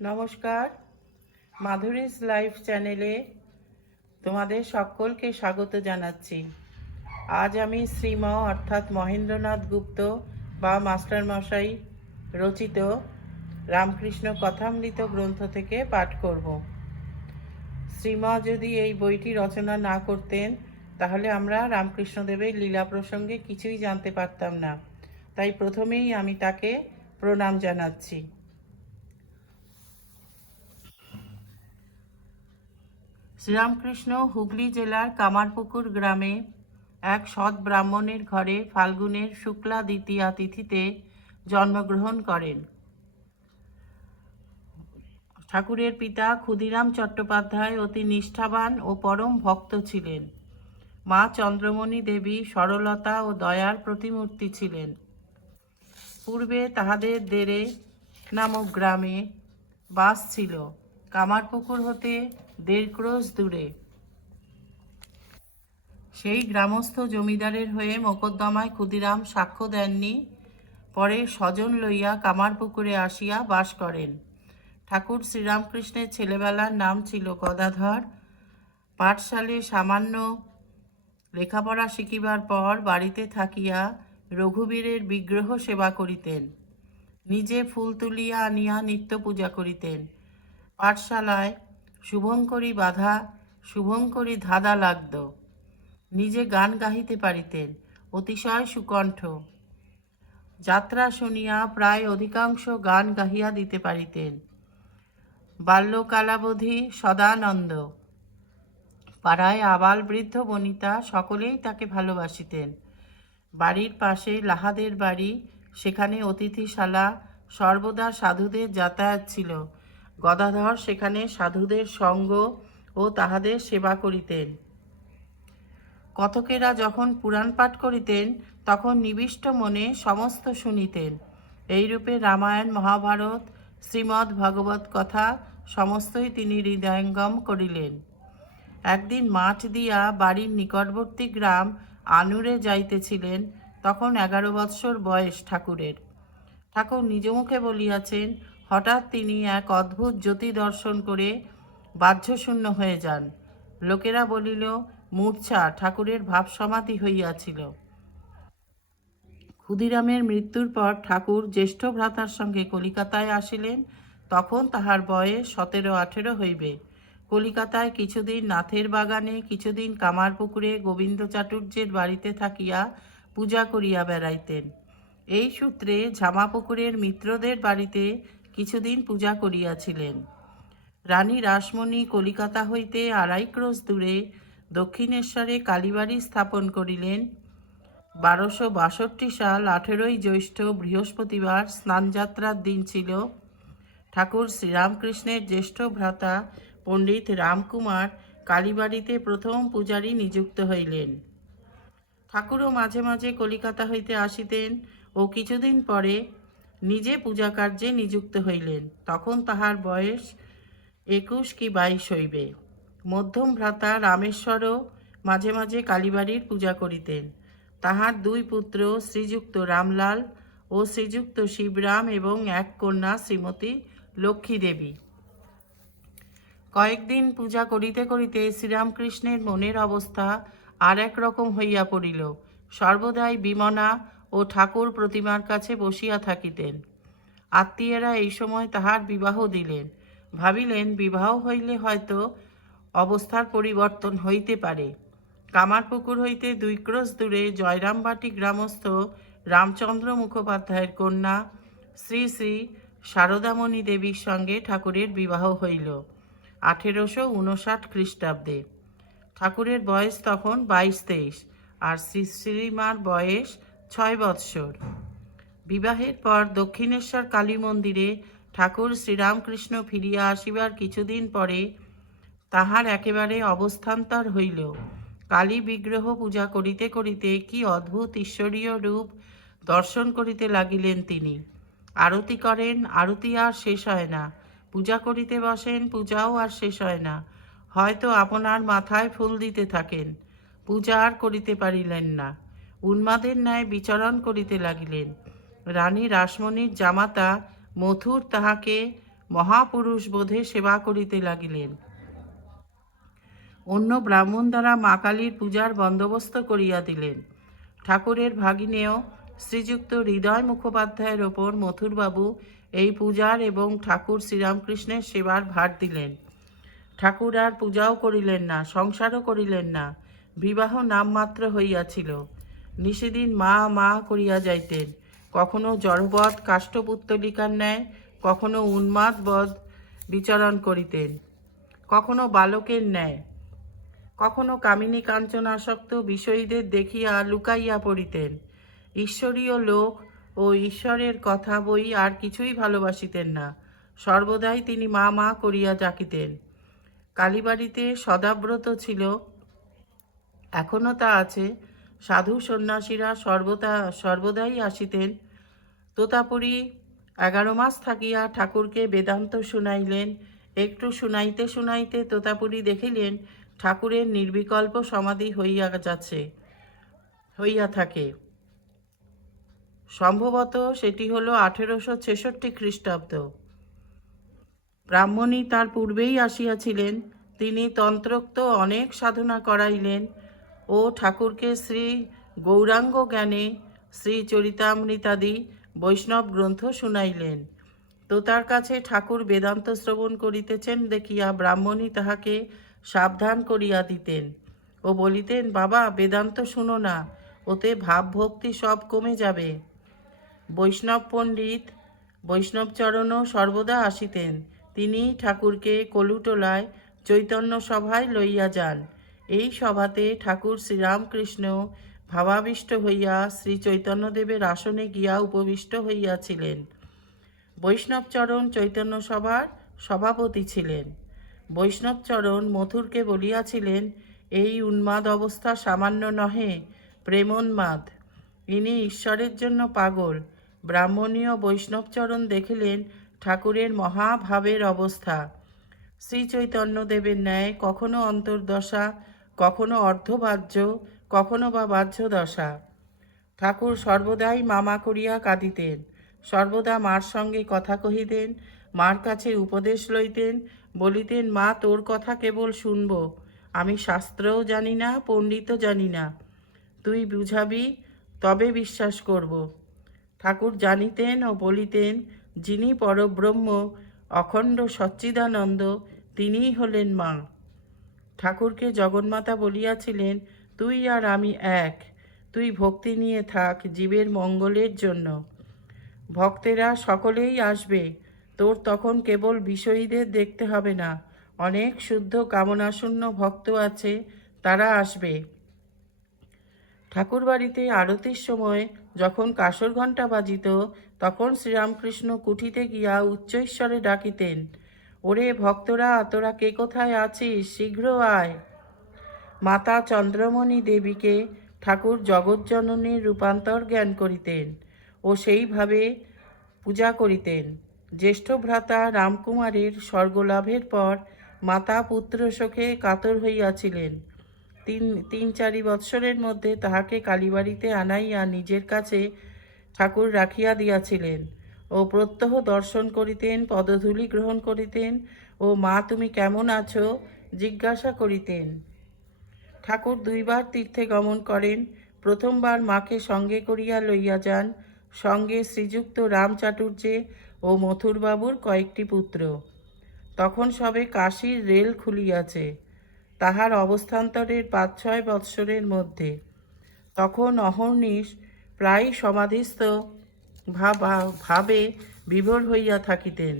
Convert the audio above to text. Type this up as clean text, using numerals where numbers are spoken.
নমস্কার, মাধুরীজ লাইফ চ্যানেলে তোমাদের সকলকে স্বাগত জানাচ্ছি। আজ আমি শ্রীম অর্থাৎ মহেন্দ্রনাথ গুপ্ত বা মাস্টারমশাই রচিত রামকৃষ্ণ কথামৃত গ্রন্থ থেকে পাঠ করব। শ্রীম যদি এই বইটি রচনা না করতেন তাহলে আমরা রামকৃষ্ণদেবের লীলা প্রসঙ্গে কিছুই জানতে পারতাম না। তাই প্রথমেই আমি তাকে প্রণাম জানাচ্ছি। শ্রীরামকৃষ্ণ হুগলি জেলার কামারপুকুর গ্রামে এক সৎ ব্রাহ্মণের ঘরে ফাল্গুনের শুক্লা দ্বিতীয়া তিথিতে জন্মগ্রহণ করেন। ঠাকুরের পিতা ক্ষুদিরাম চট্টোপাধ্যায় অতি নিষ্ঠাবান ও পরম ভক্ত ছিলেন। মা চন্দ্রমণি দেবী সরলতা ও দয়ার প্রতিমূর্তি ছিলেন। পূর্বে তাহাদের দেরে নামক গ্রামে বাস ছিল, কামারপুকুর হতে 1.5 ক্রোশ দূরে। সেই গ্রামস্থ জমিদারের হয়ে মোকদ্দমায় ক্ষুদিরাম সাক্ষ্য দেননি। পরে স্বজন লইয়া কামারপুকুরে আসিয়া বাস করেন। ঠাকুর শ্রীরামকৃষ্ণের ছেলেবেলার নাম ছিল গদাধর। পাঠশালে সামান্য লেখাপড়া শিখিবার পর বাড়িতে থাকিয়া রঘুবীরের বিগ্রহ সেবা করিতেন। নিজে ফুল তুলিয়া আনিয়া নিত্য পূজা করিতেন। পাঠশালায় শুভঙ্করী বাধা, শুভঙ্করী ধাঁধা লাগত। নিজে গান গাহিতে পারিতেন, অতিশয় সুকণ্ঠ। যাত্রা শুনিয়া প্রায় অধিকাংশ গান গাহিয়া দিতে পারিতেন। বাল্যকালাবধি সদানন্দ। পাড়ায় আবাল বৃদ্ধ বনিতা সকলেই তাকে ভালোবাসিতেন। বাড়ির পাশে লাহাদের বাড়ি, সেখানে অতিথিশালা, সর্বদা সাধুদের যাতায়াত ছিল। গদাধর সেখানে সাধুদের সঙ্গ ও তাহাদের সেবা করিতেন। কথকেরা যখন পুরাণ পাঠ করিতেন তখন নিবিষ্ট মনে সমস্ত শুনিতেন। এইরূপে রামায়ণ, মহাভারত, শ্রীমদ্ ভাগবত কথা সমস্তই তিনি হৃদয়ঙ্গম করিলেন। একদিন মাঠ দিয়া বাড়ির নিকটবর্তী গ্রাম আনুরে যাইতেছিলেন। তখন 11 বৎসর বয়স ঠাকুরের। ঠাকুর নিজ মুখে বলিয়াছেন, হঠাৎ তিনি এক অদ্ভুত জ্যোতি দর্শন করে বাহ্যশূন্য হয়ে যান। লোকেরা বলিল, মূর্ছা, ঠাকুরের ভাব সমাধি হইয়াছিল। ক্ষুদিরামের মৃত্যুর পর ঠাকুর জ্যেষ্ঠ ভ্রাতার সঙ্গে কলিকাতায় আসিলেন। তখন তাহার বয়স 17-18 হইবে। কলিকাতায় কিছুদিন নাথের বাগানে, কিছুদিন কামারপুকুরে গোবিন্দ চাটুর্যের বাড়িতে থাকিয়া পূজা করিয়া বেড়াইতেন। এই সূত্রে ঝামাপুকুরের মিত্রদের বাড়িতে কিছুদিন পূজা করিয়াছিলেন। রানী রাসমণি কলিকাতা হইতে 2.5 ক্রোশ দূরে দক্ষিণেশ্বরে কালীবাড়ি স্থাপন করিলেন। 1262 সাল 18ই জ্যৈষ্ঠ বৃহস্পতিবার স্নানযাত্রার দিন ছিল। ঠাকুর শ্রীরামকৃষ্ণের জ্যেষ্ঠ ভ্রাতা পণ্ডিত রামকুমার কালীবাড়িতে প্রথম পূজারী নিযুক্ত হইলেন। ঠাকুরও মাঝে মাঝে কলিকাতা হইতে আসিতেন ও কিছুদিন পরে নিজে পূজা কার্যে নিযুক্ত হইলেন। তখন তাহার বয়স 21 কি 22 হইবে। মধ্যম ভ্রাতা রামেশ্বরও মাঝে মাঝে কালীবাড়ির পূজা করিতেন। তাহার 2 পুত্র শ্রীযুক্ত রামলাল ও শ্রীযুক্ত শিবরাম এবং এক কন্যা শ্রীমতী লক্ষ্মী দেবী। কয়েকদিন পূজা করিতে করিতে শ্রীরামকৃষ্ণের মনের অবস্থা আর এক রকম হইয়া পড়িল। সর্বদাই বিমনা ও ঠাকুর প্রতিমার কাছে বসিয়া থাকিতেন। আত্মীয়েরা এই সময় তাহার বিবাহ দিলেন। ভাবিলেন, বিবাহ হইলে হয়তো অবস্থার পরিবর্তন হইতে পারে। কামারপুকুর হইতে 2 ক্রোশ দূরে জয়রামবাটি গ্রামস্থ রামচন্দ্র মুখোপাধ্যায়ের কন্যা শ্রী শ্রী শারদামণি দেবীর সঙ্গে ঠাকুরের বিবাহ হইল 1859 খ্রিস্টাব্দে। ঠাকুরের বয়স তখন 22-23 আর শ্রী শ্রীমার বয়স 6 বৎসর। বিবাহের পর দক্ষিণেশ্বর কালী মন্দিরে ঠাকুর শ্রীরামকৃষ্ণ ফিরিয়া আসিবার কিছুদিন পরে তাহার একেবারে অবস্থান্তর হইল। কালী বিগ্রহ পূজা করিতে করিতে কি অদ্ভুত ঈশ্বরীয় রূপ দর্শন করিতে লাগিলেন তিনি। আরতি করেন, আরতি আর শেষ হয় না। পূজা করিতে বসেন, পূজাও আর শেষ হয় না। হয়তো আপনার মাথায় ফুল দিতে থাকেন। পূজা আর করিতে পারিলেন না। উন্মাদের ন্যায় বিচরণ করিতে লাগিলেন। রানী রাসমণির জামাতা মথুর তাহাকে মহাপুরুষ বোধে সেবা করিতে লাগিলেন। অন্য ব্রাহ্মণ দ্বারা মা কালীর পূজার বন্দোবস্ত করিয়া দিলেন। ঠাকুরের ভাগিনেয় শ্রীযুক্ত হৃদয় মুখোপাধ্যায়ের ওপর মথুরবাবু এই পূজার এবং ঠাকুর শ্রীরামকৃষ্ণের সেবার ভার দিলেন। ঠাকুর আর পূজাও করিলেন না, সংসারও করিলেন না, বিবাহ নামমাত্র হইয়াছিল। নিষেদিন মা মা করিয়া যাইতেন, কখনো জড়বৎ কাষ্ঠপুত্তলিকার ন্যায়, কখনো উন্মাদবৎ বিচরণ করিতেন, কখনো বালকের ন্যায়, কখনো কামিনী কাঞ্চনাসক্ত বিষয়ীদের দেখিয়া লুকাইয়া পড়িতেন। ঈশ্বরীয় লোক ও ঈশ্বরের কথা বই আর কিছুই ভালোবাসিতেন না। সর্বদাই তিনি মা মা করিয়া ডাকিতেন। কালীবাড়িতে সদাব্রত ছিল, এখনও তা আছে। সাধু সন্ন্যাসীরা সর্বদাই আসিতেন। তোতাপুরী 11 মাস থাকিয়া ঠাকুরকে বেদান্ত শুনাইলেন। একটু শুনাইতে শুনাইতে তোতাপুরী দেখিলেন ঠাকুরের নির্বিকল্প সমাধি হইয়া থাকে। সম্ভবত সেটি হল 1866 খ্রিস্টাব্দ। ব্রাহ্মণী তার পূর্বেই আসিয়াছিলেন। তিনি তন্ত্রোক্ত অনেক সাধনা করাইলেন ও ঠাকুরকে শ্রী গৌরাঙ্গ জ্ঞানে শ্রী চরিতামৃতাদি বৈষ্ণব গ্রন্থ শুনাইলেন। তোতার কাছে ঠাকুর বেদান্ত শ্রবণ করিতেছেন দেখিয়া ব্রাহ্মণী তাহাকে সাবধান করিয়া দিতেন ও বলিতেন, বাবা, বেদান্ত শুনো না, ওতে ভাবভক্তি সব কমে যাবে। বৈষ্ণব পণ্ডিত বৈষ্ণবচরণও সর্বদা আসিতেন। তিনি ঠাকুরকে কলুটোলায় চৈতন্য সভায় লইয়া যান। এই সভাতে ঠাকুর শ্রীরামকৃষ্ণ ভাবাবিষ্ট হইয়া শ্রী চৈতন্যদেবের আসনে গিয়া উপবিষ্ট হইয়াছিলেন। বৈষ্ণবচরণ চৈতন্য সভার সভাপতি ছিলেন। বৈষ্ণবচরণ মথুরকে বলিয়াছিলেন, এই উন্মাদ অবস্থা সামান্য নহে, প্রেমোন্মাদ। ইনি ঈশ্বরের জন্য পাগল। ব্রাহ্মণীয় বৈষ্ণবচরণ দেখিলেন ঠাকুরের মহাভাবের অবস্থা। শ্রীচৈতন্যদেবের ন্যায় কখনো অন্তর্দশা, কখনো অর্ধবাহ্য, কখনো বা বাহ্য দশা। ঠাকুর সর্বদাই মামা করিয়া কাঁদিতেন, সর্বদা মার সঙ্গে কথা কহিতেন, মার কাছে উপদেশ লইতেন, বলিতেন, মা, তোর কথা কেবল শুনব, আমি শাস্ত্রও জানি না, পণ্ডিতও জানি না, তুই বুঝাবি তবে বিশ্বাস করব। ঠাকুর জানিতেন ও বলিতেন, যিনি পরব্রহ্ম অখণ্ড সচ্চিদানন্দ, তিনিই হলেন মা। ঠাকুরকে জগন্মাতা বলিয়াছিলেন, তুই আর আমি এক, তুই ভক্তি নিয়ে থাক জীবের মঙ্গলের জন্য। ভক্তেরা সকলেই আসবে, তোর তখন কেবল বিষয়ীদের দেখতে হবে না, অনেক শুদ্ধ কামনাশূন্য ভক্ত আছে, তারা আসবে। ঠাকুরবাড়িতে আরতির সময় যখন কাসর ঘণ্টা বাজিত, তখন শ্রীরামকৃষ্ণ কুঠিতে গিয়া উচ্চৈঃস্বরে ডাকিতেন, ওরে ভক্তরা, তোরা কে কোথায় আছিস, শীঘ্র আয়। মাতা চন্দ্রমণি দেবীকে ঠাকুর জগজ্জননীর রূপান্তর জ্ঞান করিতেন ও সেইভাবে পূজা করিতেন। জ্যেষ্ঠ ভ্রাতা রামকুমারের স্বর্গলাভের পর মাতা পুত্র শোকে কাতর হইয়াছিলেন। 3-4 বৎসরের মধ্যে তাহাকে কালীবাড়িতে আনাইয়া নিজের কাছে ঠাকুর রাখিয়া দিয়াছিলেন ও প্রত্যহ দর্শন করিতেন, পদধূলি গ্রহণ করিতেন ও মা, তুমি কেমন আছো জিজ্ঞাসা করিতেন। ঠাকুর 2 বার তীর্থে গমন করেন। প্রথমবার মাকে সঙ্গে করিয়া লইয়া যান, সঙ্গে শ্রীযুক্ত রামচাটুর্যে ও মথুরবাবুর কয়েকটি পুত্র। তখন সবে কাশীর রেল খুলিয়াছে, তাহার অবস্থান্তরের 5-6 বৎসরের মধ্যে। তখন অহর্নিশ প্রায় সমাধিস্থ ভাবে বিভোর হইয়া থাকিতেন।